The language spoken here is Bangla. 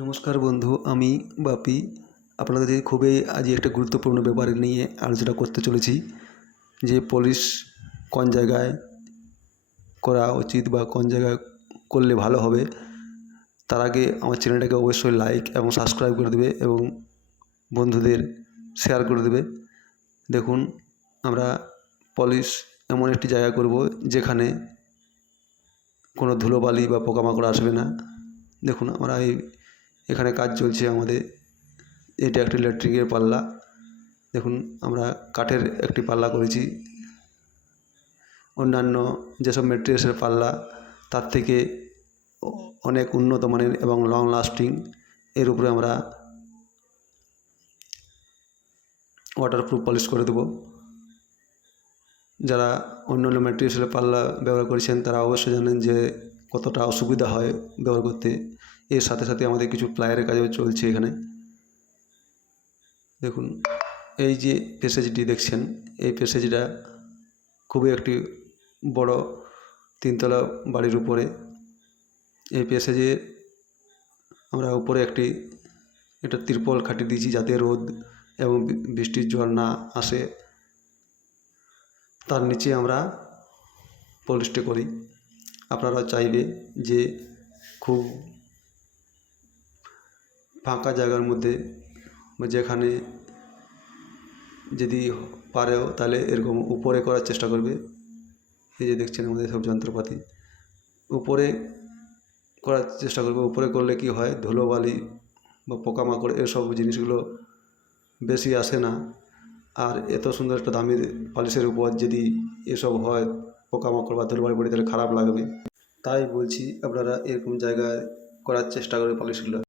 নমস্কার বন্ধু, আমি বাপি আপনাদের খুবই আজ একটা গুরুত্বপূর্ণ ব্যাপার নিয়ে আলোচনা করতে চলেছি যে পলিশ কোন জায়গায় করা উচিত বা কোন জায়গায় করলে ভালো হবে। তার আগে আমার চ্যানেলটাকে অবশ্যই লাইক এবং সাবস্ক্রাইব করে দেবে এবং বন্ধুদের শেয়ার করে দেবে। দেখুন, আমরা পলিশ এমন একটি জায়গা করব যেখানে কোনো ধুলোবালি বা পোকামাকড় আসবে না। দেখুন, আমরা এখানে কাজ চলছে আমাদের। এটা একটি ল্যাট্রিনের পাল্লা। দেখুন, আমরা কাঠের একটি পাল্লা করেছি। অন্যান্য যেসব ম্যাট্রিক্সের পাল্লা তার থেকে অনেক উন্নত মানের এবং লং লাস্টিং। এর উপরে আমরা ওয়াটারপ্রুফ পলিশ করে দেব। যারা অন্যান্য ম্যাট্রিক্সের পাল্লা ব্যবহার করেছেন তারা অবশ্যই জানেন যে কতটা অসুবিধা হয় ব্যবহার করতে। এর সাথে সাথে আমাদের কিছু প্লায়ের কাজও চলছে এখানে। দেখুন, এই যে প্যাসেজটি দেখছেন, এই প্যাসেজটা খুবই একটি বড় তিনতলা বাড়ির উপরে। এই প্যাসেজে আমরা উপরে একটা তিরপল খাটিয়ে দিয়েছি যাতে রোদ এবং বৃষ্টির জল না আসে। তার নিচে আমরা পলিশটা করি। আপনারা চাইবে যে খুব ফাঁকা জায়গার মধ্যে যেখানে যদি পারেও তাহলে এরকম উপরে করার চেষ্টা করবে। এই যে দেখছেন আমাদের সব যন্ত্রপাতি উপরে করার চেষ্টা করবে। উপরে করলে কি হয়, ধুলোবালি বা পোকামাকড় এসব জিনিসগুলো বেশি আসে না। আর এত সুন্দর একটা দামি পলিশের উপর যদি এসব হয়, পোকামাকড় বা ধুলোবালি পড়ে, তাহলে খারাপ লাগবে। তাই বলছি আপনারা এরকম জায়গায় করার চেষ্টা করে পলিশগুলো।